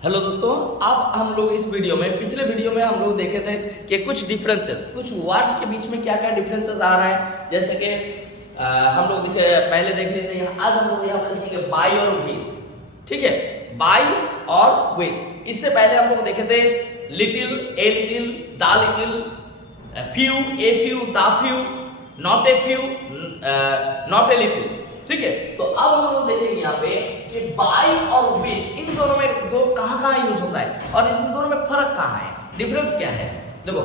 Hello दोस्तों, अब हम लोग इस वीडियो में पिछले वीडियो में हम लोग देखे थे कि कुछ डिफरेंसेस, कुछ वर्ड्स के बीच में क्या क्या डिफरेंसेस आ रहा है। जैसे कि हम लोग पहले देख लेते हैं। आज हम लोग यहाँ पर देखेंगे बाई और विथ। ठीक है, बाई और विथ। इससे पहले हम लोग देखे थे little, a little, the little, few, a few, the few, not a few, not a little. ठीक है, तो अब हम लोग देखेंगे यहाँ पे कि बाई और विथ, इन दोनों में दो कहाँ यूज होता है और इन दोनों में फर्क कहाँ है, डिफरेंस क्या है। देखो,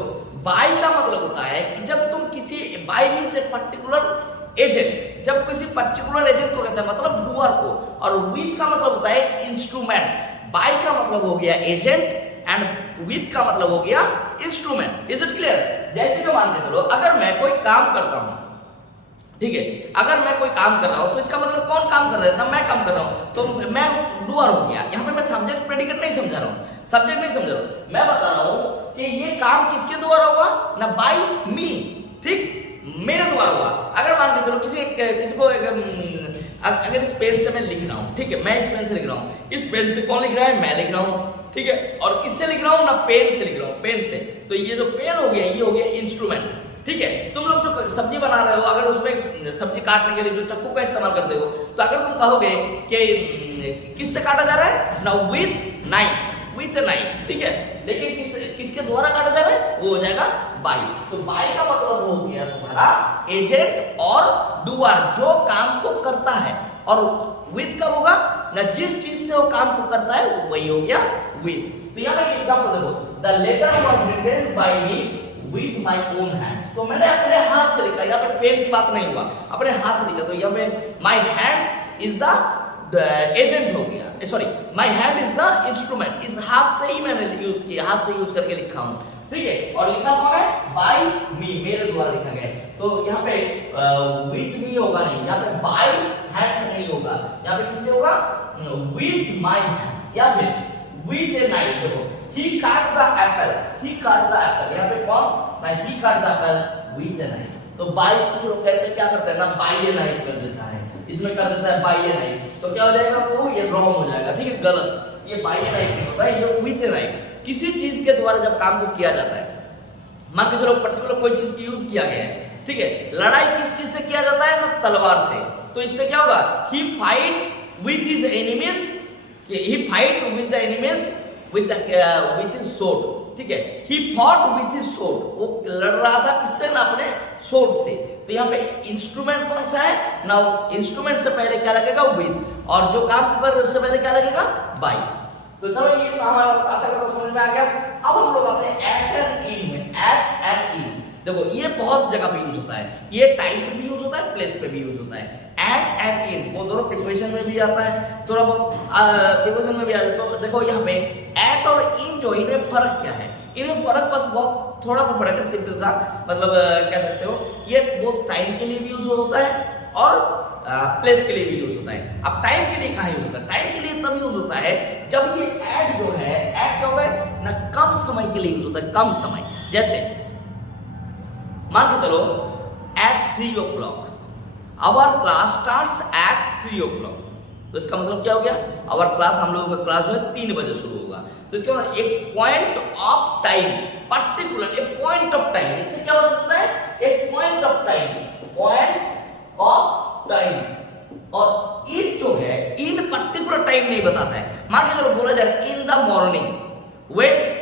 बाई का मतलब होता है कि जब तुम किसी, by means a particular agent, जब किसी पर्टिकुलर एजेंट को कहते हैं मतलब डूअर को, और विथ का मतलब होता है इंस्ट्रूमेंट। बाई का मतलब हो गया एजेंट एंड विथ का मतलब हो गया इंस्ट्रूमेंट। Is it clear? जैसे कि मान के चलो, अगर मैं कोई काम करता हूं, ठीक है, अगर मैं कोई काम कर रहा हूं तो इसका मतलब कौन काम कर रहा है, ना मैं काम कर रहा हूं, तो मैं डूअर हो गया। यहां पे मैं सब्जेक्ट प्रेडिकेट नहीं समझा रहा हूं, सब्जेक्ट नहीं समझ रहा हूं, मैं बता रहा हूं कि ये काम किसके द्वारा हुआ, ना बाय मी, ठीक, मेरे द्वारा हुआ। अगर मान के चलो किसी को अगर इस पेन से मैं लिख रहा हूं, ठीक है, मैं इस पेन से लिख रहा हूं, इस पेन से कौन लिख रहा है, मैं लिख रहा हूं, ठीक है, और किससे लिख रहा हूं, ना पेन से लिख रहा हूं, पेन से। तो ये जो पेन हो गया, ये हो गया इंस्ट्रूमेंट। ठीक है, तुम लोग जो सब्जी बना रहे हो, अगर उसमें सब्जी काटने के लिए जो चाकू का इस्तेमाल करते हो, तो अगर तुम कहोगे कि किससे काटा जा रहा है, ना विथ नाइफ, विथ नाइफ, ठीक है, लेकिन किसके द्वारा काटा जा रहा है, वो हो जाएगा बाई। तो बाई का मतलब हो गया तुम्हारा एजेंट और डूअर, जो काम को करता है, और विथ कब होगा, ना जिस चीज से वो काम को करता है वही हो गया विथ। तो यहाँ पे एग्जांपल देखो, the letter was written by me with my own hands। तो मैंने अपने हाथ से लिखा, यहाँ पे पेन की बात नहीं हुआ, अपने हाथ से लिखा। तो यहाँ पे my hands is the agent हो गया, sorry, my hand is the instrument। इस हाथ से ही मैंने यूज किया, हाथ से यूज करके लिखा हूँ, ठीक है, और लिखा कौन है, by me, मेरे द्वारा लिखा गया। तो यहाँ पे with me होगा नहीं, यहाँ पे by hands नहीं होगा, यहाँ पे किससे होगा, with my hands, या फिर with a knife। देखो, he cut the apple, he cut the apple, यहाँ पे कौन, ना he cut the apple with a knife। तो बाई, कुछ लोग कहते हैं क्या करते हैं ना, बाई ए नाइफ कर देता है, इसमें कर देता है बाई ए नाइफ, तो क्या हो जाएगा, वो ये रॉन्ग हो जाएगा, ठीक है, गलत। ये बाई ए नाइफ नहीं होता है, ये विथ ए नाइफ। किसी चीज के द्वारा जब काम को किया जाता है, मान के चलो पर्टिकुलर कोई चीज की यूज किया गया है, ठीक है, लड़ाई किस चीज से किया जाता है, ना तलवार से। तो इससे क्या होगा, he fight with his enemies, he fight with the enemies with his sword, ठीक है, he fought with his sword, वो लड़ रहा था किससे, ना अपने sword से। तो यहाँ पे इंस्ट्रूमेंट कौन सा है, ना इंस्ट्रूमेंट से पहले क्या लगेगा, with, और जो काम को कर रहे उससे पहले क्या लगेगा, by। तो चलो ये हमारा आशा करता हूं समझ में आ गया। अब हम लोग आते हैं एट एंड इन में। एट एंड इन, देखो ये बहुत जगह पे यूज होता है, ये टाइम पे भी यूज होता है, प्लेस पे भी यूज होता है। एट एंड इन वो दोनों प्रीपोजिशन में भी आता है, थोड़ा बहुत प्रीपोजिशन में भी आ जाता है। तो देखो यहाँ पे एट और इन जो, इनमें फर्क क्या है, इनमें फर्क बस बहुत थोड़ा सा फर्क है, सिंपल सा, मतलब कह सकते हो, ये बहुत टाइम के लिए भी यूज होता है और प्लेस के लिए भी यूज होता है। अब टाइम के लिए कहाँ यूज होता है, टाइम के लिए तब यूज होता है जब ये एट जो है, एट क्या होता है ना, कम समय के लिए यूज होता है, कम समय। जैसे मान के चलो at 3 o'clock our class starts at 3 o'clock। तो इसका मतलब क्या हो गया, आवर क्लास, हम लोगों का क्लास जो है 3 बजे शुरू होगा। तो इसका मतलब एक पॉइंट ऑफ टाइम, पर्टिकुलर एक पॉइंट ऑफ टाइम, इससे क्या हो सकता है, एक point of time, point of time. और इन जो है, इन पर्टिकुलर टाइम नहीं बताता है। मान के चलो बोला जा रहा है इन द मॉर्निंग, व्हेन,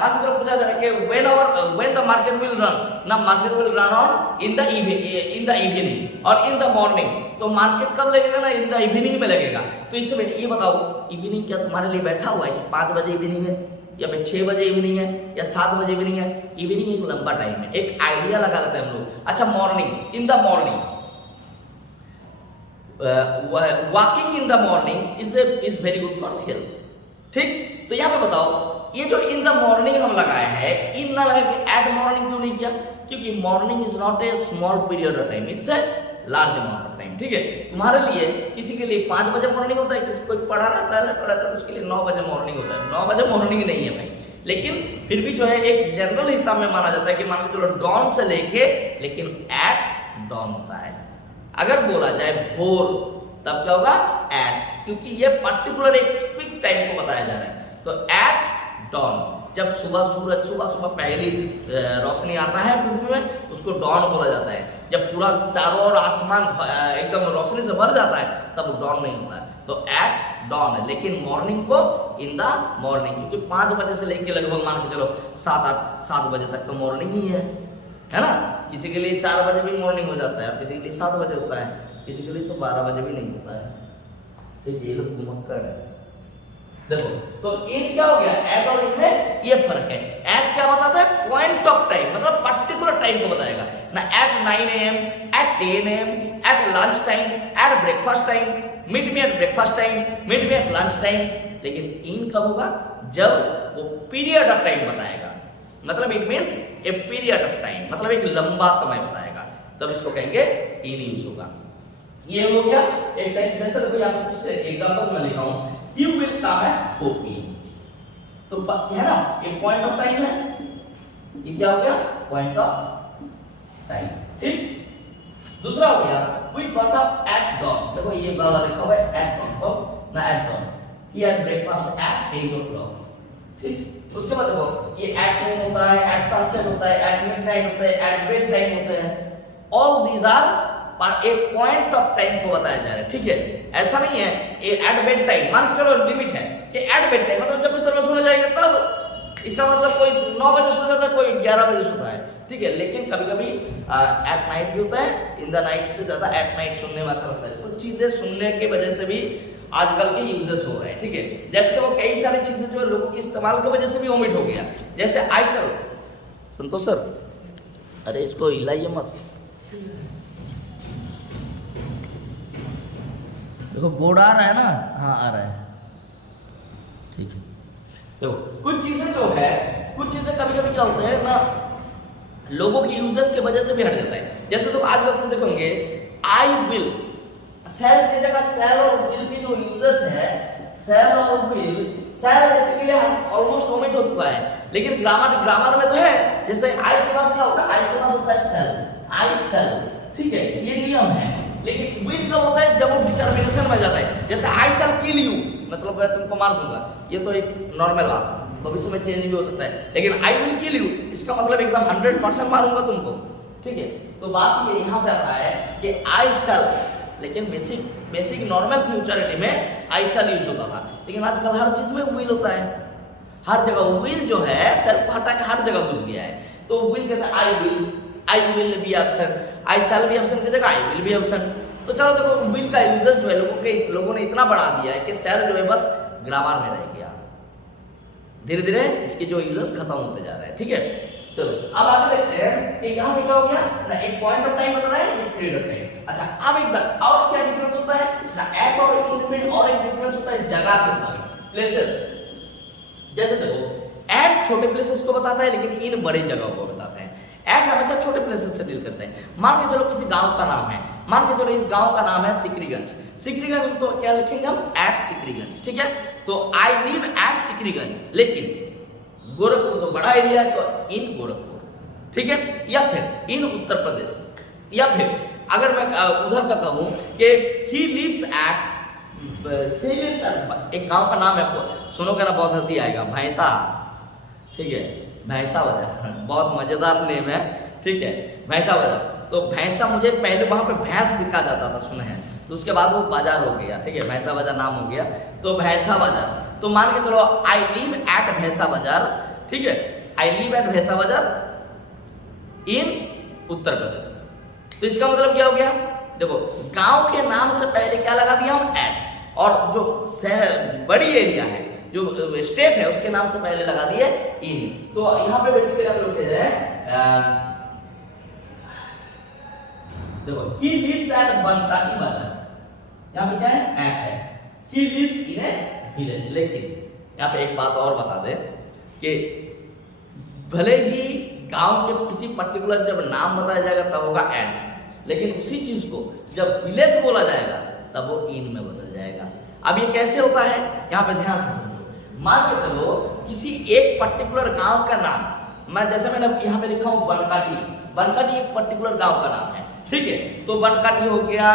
मान के चलो पूछा जा रहा है कि when the market will run, ना market will run on in the evening और इन द मॉर्निंग। तो मार्केट कब लगेगा, ना इन द इवनिंग में लगेगा। तो इससे ये बताओ, इवनिंग क्या तुम्हारे लिए बैठा हुआ है कि 5 बजे इवनिंग है, या फिर 6 बजे इवनिंग है, या 7 बजे इवनिंग है। इवनिंग एक लंबा टाइम है, एक आइडिया लगा लेते हैं हम लोग। अच्छा, morning, in the morning, walking in the morning is very good for health, ठीक। तो यहाँ पे बताओ, ये जो इन द मॉर्निंग हम लगाए हैं, इन ना लगा के एट मॉर्निंग क्यों नहीं किया, क्योंकि morning is not a small period of time, it's a large amount of time, ठीक है। तुम्हारे लिए, किसी के लिए 5 बजे मॉर्निंग होता है, किसी कोई पढ़ा रहता है, लेटर रहता है, तो उसके लिए 9 बजे मॉर्निंग होता है। 9 बजे मॉर्निंग नहीं है भाई, लेकिन फिर भी जो है एक जनरल हिसाब में माना जाता है कि मान लो चलो डॉन से लेके, लेकिन एट डॉन होता है। अगर बोला जाए भोर, तब क्या होगा, एट, क्योंकि ये पर्टिकुलर एक क्विक टाइम को बताया जा रहा है। तो एट डॉन, जब सुबह पहली रोशनी आता है पृथ्वी में, उसको डॉन बोला जाता है। जब पूरा चारों ओर आसमान एकदम रोशनी से भर जाता है तब डॉन नहीं होता है, तो एट डॉन है। लेकिन मॉर्निंग को इन द मॉर्निंग, क्योंकि 5 बजे से लेके लगभग मान के चलो 7 बजे तक तो मॉर्निंग ही है ना। किसी के लिए 4 बजे भी मॉर्निंग हो जाता है और किसी के लिए 7 बजे होता है, किसी के लिए तो 12 बजे भी नहीं होता है। ठीक है, ये लोग घुमक्कड़ है। देखो तो इन क्या हो गया, एट और इन में ये फर्क है। एट क्या बताता है, पॉइंट ऑफ टाइम, मतलब पर्टिकुलर टाइम को बताएगा ना। At 9 AM, at 10 AM, at lunch time, at breakfast time, meet me at breakfast time, meet me at lunch time. लेकिन इन कब होगा, जब वो पीरियड ऑफ टाइम बताएगा, मतलब it means a period of time, मतलब एक लंबा समय बताएगा, तब इसको कहेंगे इन यूज होगा। ये हो गया एक टाइप। जैसे देखो यहाँ पर कुछ एग्जांपल्स में लिखा हूं, you will come at 4 PM, तो है ना, ये पॉइंट ऑफ टाइम है। ये क्या हो गया, पॉइंट ऑफ टाइम। ठीक, दूसरा हो गया, we got up at dawn। देखो ये वाला लिखा हुआ है एट dawn, तो ना at dawn, he had breakfast at 8 o'clock। ठीक, उसके बाद देखो ये एट नून होता है, एट सनसेट होता है, एट मिडनाइट होता है, एट बेड टाइम होते हैं। ऑल दीज आर पर एक पॉइंट ऑफ टाइम को बताया जा रहा है। ठीक है, ऐसा नहीं है ये एट बेड टाइम, मान के चलो लिमिट है कि एट बेड टाइम मतलब जब इस तरह सोने जाएगा तब। इसका मतलब कोई 9 बजे सो जाता है, कोई 11 बजे सोता है। ठीक है, लेकिन कभी कभी एट नाइट भी होता है, इन द नाइट से ज्यादा एट नाइट सुनने में अच्छा लगता है। कुछ चीजें सुनने की वजह से भी आजकल के यूजेस हो रहे हैं। ठीक है, जैसे वो कई सारी चीजें जो लोगों के इस्तेमाल की वजह से भी ओमिट हो गया, जैसे आई चल। संतोष सर, अरे इसको हिलाइए मत, देखो बोर्ड आ रहा है ना, हाँ आ रहा है। ठीक है, तो कुछ चीजें जो है, कुछ चीजें कभी कभी क्या होता है ना, लोगों की यूजेस की वजह से भी हट जाता है। जैसे तो आजकल तुम देखोगे आई विल, सेल की जगह सेल और विल की जो यूजेस है, सेल और विल, सेल बेसिकली हम ऑलमोस्ट ओमिट हो चुका है, लेकिन ग्रामर में तो है। जैसे आई के बाद क्या होता है, आई के बाद होता है सेल, आई सेल। ठीक है, ये नियम है। लेकिन विल कब होता है, जब वो डिटर्मिनेशन में जाता है। जैसे आई शैल किल यू, मतलब मैं तुमको मार दूंगा, ये तो एक नॉर्मल बात, भविष्य में चेंज भी हो सकता है। लेकिन आई विल किल यू, इसका मतलब एकदम 100% मारूंगा तुमको। ठीक है, तो बात ये यहाँ पे आता है कि आई शैल, लेकिन बेसिक नॉर्मल फ्यूचरिटी में आई शैल यूज होता था, लेकिन आजकल हर चीज में विल होता है। हर जगह विल जो है सेल्फ हटा के हर जगह घुस गया है। तो विल कहता है I will be absent, I shall be absent की जगह आई विल बी एब्सेंट। तो चलो देखो विल का यूजेस जो है लोगों ने इतना बढ़ा दिया है कि शैल जो है बस ग्रामर में रह गया। धीरे धीरे इसके जो यूजेस खत्म होते जा रहे हैं। ठीक है, चलो अब आगे देखते हैं कि यहाँ पे क्या हो गया ना, एक पॉइंट ऑफ टाइम बता रहा है, एक पीरियड ऑफ टाइम। अच्छा, अब एक और क्या डिफरेंस होता है ना, एट और इन में और एक डिफरेंस होता है जगह के मुताबिक, प्लेसेस। जैसे देखो एट छोटे प्लेसेस को बताता है, लेकिन इन बड़े जगह को बताता है। एट हमेशा छोटे प्लेसेस से डील करते हैं। मान के चलो किसी गांव का नाम है, मान के चलो इस गांव का नाम है सिकरीगंज। सिकरीगंज में तो क्या लिखेंगे हम, एट सिकरीगंज। ठीक है, तो आई लिव एट सिकरीगंज, लेकिन गोरखपुर तो बड़ा एरिया है, तो इन गोरखपुर। ठीक है, या फिर इन उत्तर प्रदेश, या फिर अगर मैं उधर का कहूं कि ही लिव्स एट, एक गांव का नाम है, सुनोगे ना बहुत हंसी आएगा, भैंसा। ठीक है, भैंसा बाजार, बहुत मजेदार नेम है। ठीक है, भैंसा बाजार। तो भैंसा, मुझे पहले वहां पे भैंस बिका जाता था, सुने हैं, तो उसके बाद वो बाजार हो गया। ठीक है, भैंसा बाजार नाम हो गया, तो भैंसा बाजार। तो मान के चलो आई लिव एट भैंसा बाजार। ठीक है, आई लिव एट भैंसा बाजार इन उत्तर प्रदेश। तो इसका मतलब क्या हो गया, देखो गांव के नाम से पहले क्या लगा दिया हम, एट, और जो बड़ी एरिया है, जो स्टेट है, उसके नाम से पहले लगा दिए इन। तो यहाँ पे बेसिकली हम लोग कह रहे हैं, देखो he lives at बनकाटी बाजार, यहाँ पे क्या है, एट है। he lives in a village। लेकिन यहाँ पे एक बात और बता दे कि भले ही गांव के किसी पर्टिकुलर जब नाम बताया जाएगा तब होगा एट, लेकिन उसी चीज को जब विलेज बोला जाएगा तब वो इन में बदल जाएगा। अब ये कैसे होता है, यहाँ पे ध्यान से समझो। मान के चलो किसी एक पर्टिकुलर गांव का नाम, मैं जैसे मैंने यहाँ पे लिखा हूँ बनकाटी, बनकाटी एक पर्टिकुलर गांव का नाम है। ठीक है, तो बनकाटी हो गया,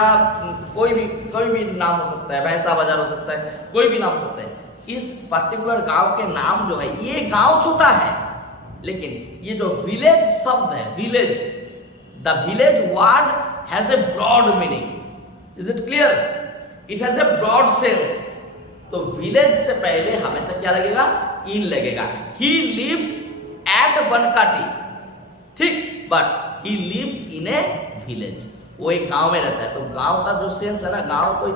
कोई भी नाम हो सकता है, भैंसा बाजार हो सकता है, कोई भी नाम हो सकता है। इस पर्टिकुलर गांव के नाम जो है, ये गांव छोटा है, लेकिन ये जो विलेज शब्द है, village, the village word has a broad meaning. Is it clear? It has a broad sense. तो विलेज से पहले हमेशा क्या लगेगा? इन लगेगा। ही लिव्स एट बनकाटी, ठीक, but he lives in a village. वो एक गांव में रहता है। तो गांव का जो सेंस है ना, गांव कोई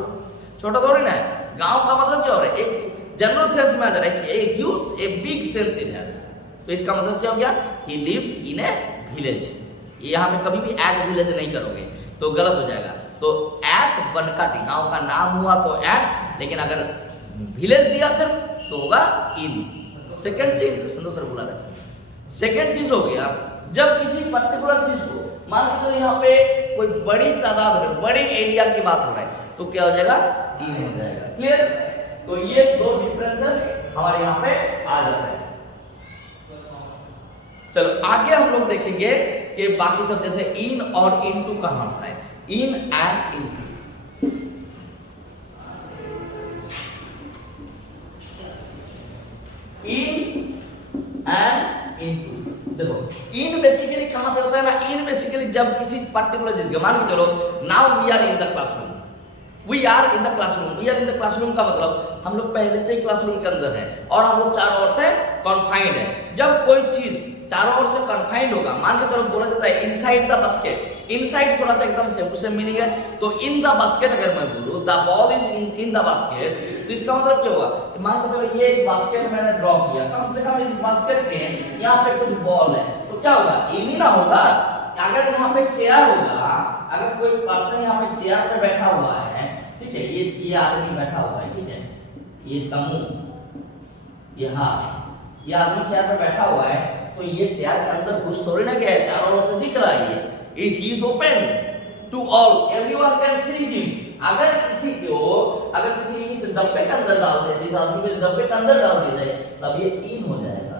छोटा थोड़ी ना है। गांव का मतलब क्या हो रहा है? एक जनरल सेंस में आ जा रहा है कि a huge, a big sense it has. तो इसका मतलब क्या हो गया? He lives in a village. यहाँ पे कभी भी एट विलेज नहीं करोगे तो गलत हो जाएगा। तो एट बनकाटी, गांव का नाम हुआ तो एट, लेकिन अगर विलेज दिया सिर्फ तो होगा इन। सेकेंड चीज संतोष सर बोला रहे, सेकेंड चीज हो गया जब किसी पर्टिकुलर चीज को, मान लीजिए यहाँ पे कोई बड़ी तादाद में, बड़े एरिया की बात हो रहा है, तो क्या हो जाएगा? इन हो जाएगा। क्लियर? तो ये दो डिफरेंसेस हमारे यहाँ पे आ जाता है। चलो आगे हम लोग देखेंगे कि बाकी सब जैसे इन और इनटू कहां होता है। In and into, in and into. देखो इन बेसिकली कहां पे होता है ना? इन बेसिकली जब किसी पर्टिकुलर चीज का, मान के चलो now we are in the classroom, we are in the classroom. We are in the classroom का मतलब हम लोग पहले से ही क्लासरूम के अंदर है और हम लोग चारों ओर से कॉन्फाइंड है। जब कोई चीज चारों ओर से कन्फाइंड होगा, मान के चलो बोला जाता है इनसाइड द बास्केट, इनसाइड थोड़ा सा एकदम सेम टू सेम मीनिंग है। तो इन द बास्केट अगर मैं बोलूं the ball is in the basket, तो इसका मतलब क्या होगा? मान के चलो ये एक बास्केट मैंने ड्रॉ किया, कम से कम इस बास्केट में यहाँ पे कुछ बॉल है, तो क्या होगा? इन ही ना होगा। अगर यहाँ पे चेयर होगा, अगर कोई पर्सन यहाँ पे चेयर पे बैठा हुआ है, ठीक है, ये आदमी बैठा हुआ है, ठीक है, ये इसका मुंह, ये हाथ, ये आदमी चेयर पे बैठा हुआ है, तो ये चेयर के अंदर घुस थोड़ी ना गया है, चारों ओर से दिख रहा है। ये it is open to all, everyone can see him. अगर किसी को, अगर किसी इस डब्बे के अंदर डाल दे, जिस आदमी को इस डब्बे के अंदर डाल दिया जाए, तब ये इन हो जाएगा।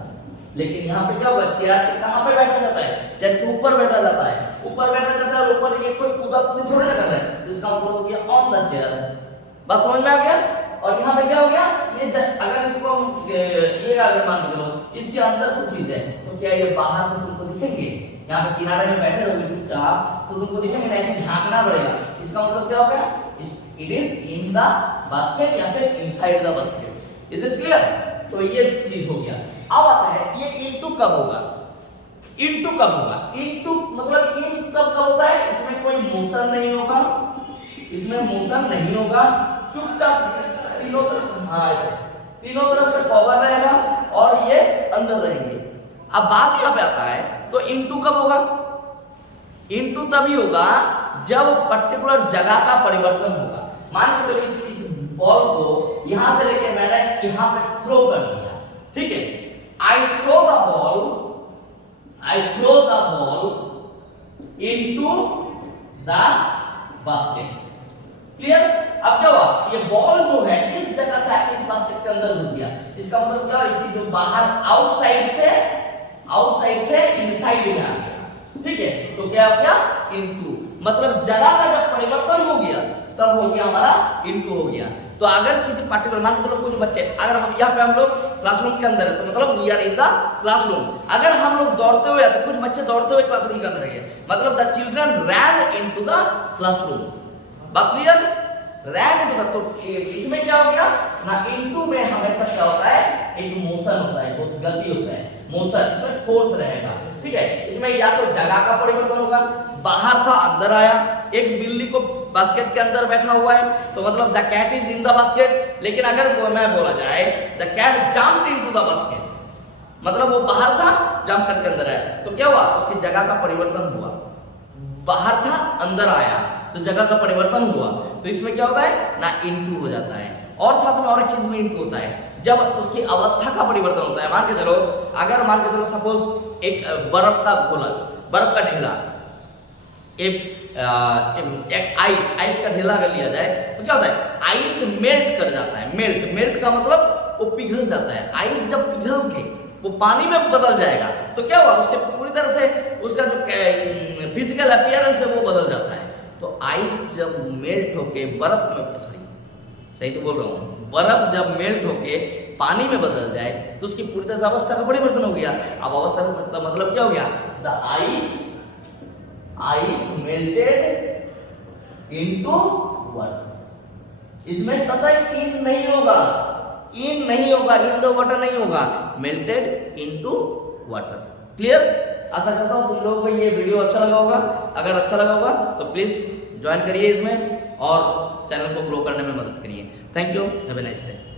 लेकिन यहाँ पे क्या होगा? चेयर के कहां पे बैठा जाता है? चेयर के ऊपर बैठा जाता है, ऊपर बैठा जाता है और ऊपर ये कोई कूदा कूदी थोड़ी ना कर रहा है, जिसका मतलब हो गया ऑन द चेयर। बात समझ में आ गया? और यहाँ पे क्या हो गया? ये अगर इसको ये अगर मान लो इसके अंदर कुछ चीज है, तो क्या ये बाहर से तुमको दिखेंगे? यहाँ पे किनारे में बैठे रहोगे चुपचाप तो तुमको दिखेंगे ना, ऐसे झांकना पड़ेगा। इसका मतलब क्या हो गया? It is in the basket या फिर inside the basket. Is it clear? तो ये चीज हो गया। अब आता है ये इनटू कब होगा? इनटू कब होगा? इनटू मतलब इन तब कब होता है? इसमें कोई मोशन नहीं होगा, इसमें मोशन नहीं होगा, चुपचाप तीनों तरफ, हाँ तीनों तरफ से कवर रहेगा और ये अंदर रहेंगे। अब बात यहाँ पे आता है, तो इनटू कब होगा? इनटू तभी होगा जब पर्टिकुलर जगह का परिवर्तन होगा। मान के चलो इस बॉल को यहां से लेके मैंने यहां पे थ्रो कर दिया, ठीक है, I throw the ball into the basket. Clear? अब क्या हुआ? ये बॉल जो है इस जगह से इस बास्केट के अंदर घुस गया। इसका मतलब क्या? इसकी जो बाहर आउटसाइड से इनसाइड में आ गया, ठीक है, तो क्या हो गया? इनटू। मतलब जगह का जब परिवर्तन हो गया तब हो गया हमारा इनटू हो गया। तो अगर किसी पर्टिकुलर, मान के चलो कुछ बच्चे, अगर हम यहाँ पे हम लोग क्लासरूम के अंदर है, तो मतलब we are in the classroom. अगर हम लोग दौड़ते हुए, तो कुछ बच्चे दौड़ते हुए क्लासरूम के अंदर है, मतलब the children ran into the classroom. बात क्लियर? रैन इनटू द, तो इसमें क्या हो गया ना? इनटू में हमेशा क्या होता है? एक मोशन होता है, बहुत गति होता है, मोशन, इसमें फोर्स रहेगा, ठीक है। इसमें या तो जगह का परिवर्तन होगा, बाहर था अंदर आया, एक बिल्ली को बास्केट के अंदर बैठा हुआ है, तो मतलब the cat is in the basket. लेकिन अगर मैं बोला जाए the cat jumped into the basket, मतलब वो बाहर था, जंप करके अंदर आया, तो क्या हुआ? उसकी जगह का परिवर्तन हुआ, बाहर था अंदर आया, तो जगह का परिवर्तन हुआ। तो इसमें क्या होता है ना? इनटू हो जाता है। और साथ में और एक चीज में इनटू होता है जब उसकी अवस्था का परिवर्तन होता है। मान के चलो, अगर मान के चलो सपोज एक बर्फ का गोला, बर्फ का ढेला, एक आइस का ढेला अगर लिया जाए, तो क्या होता है? आइस मेल्ट कर जाता है। मेल्ट का मतलब वो पिघल जाता है। आइस जब पिघल के वो पानी में बदल जाएगा, तो क्या हुआ? उसके पूरी तरह से उसका जो फिजिकल अपीयरेंस है वो बदल जाता है। तो आइस जब मेल्ट होके बर्फ में, सॉरी, सही तो बोल रहा हूँ। बर्फ जब मेल्ट होके पानी में बदल जाए तो उसकी पूरी तरह से अवस्था का परिवर्तन हो गया। अब अवस्था का मतलब क्या हो गया? The ice melted into water. इसमें कतई इन नहीं होगा, इन द वाटर नहीं होगा, मेल्टेड इनटू वाटर। क्लियर? आशा करता हूँ तुम लोगों को ये वीडियो अच्छा लगा होगा। अगर अच्छा लगा होगा तो प्लीज ज्वाइन करिए इसमें और चैनल को ग्रो करने में मदद करिए। Thank you, have a nice day.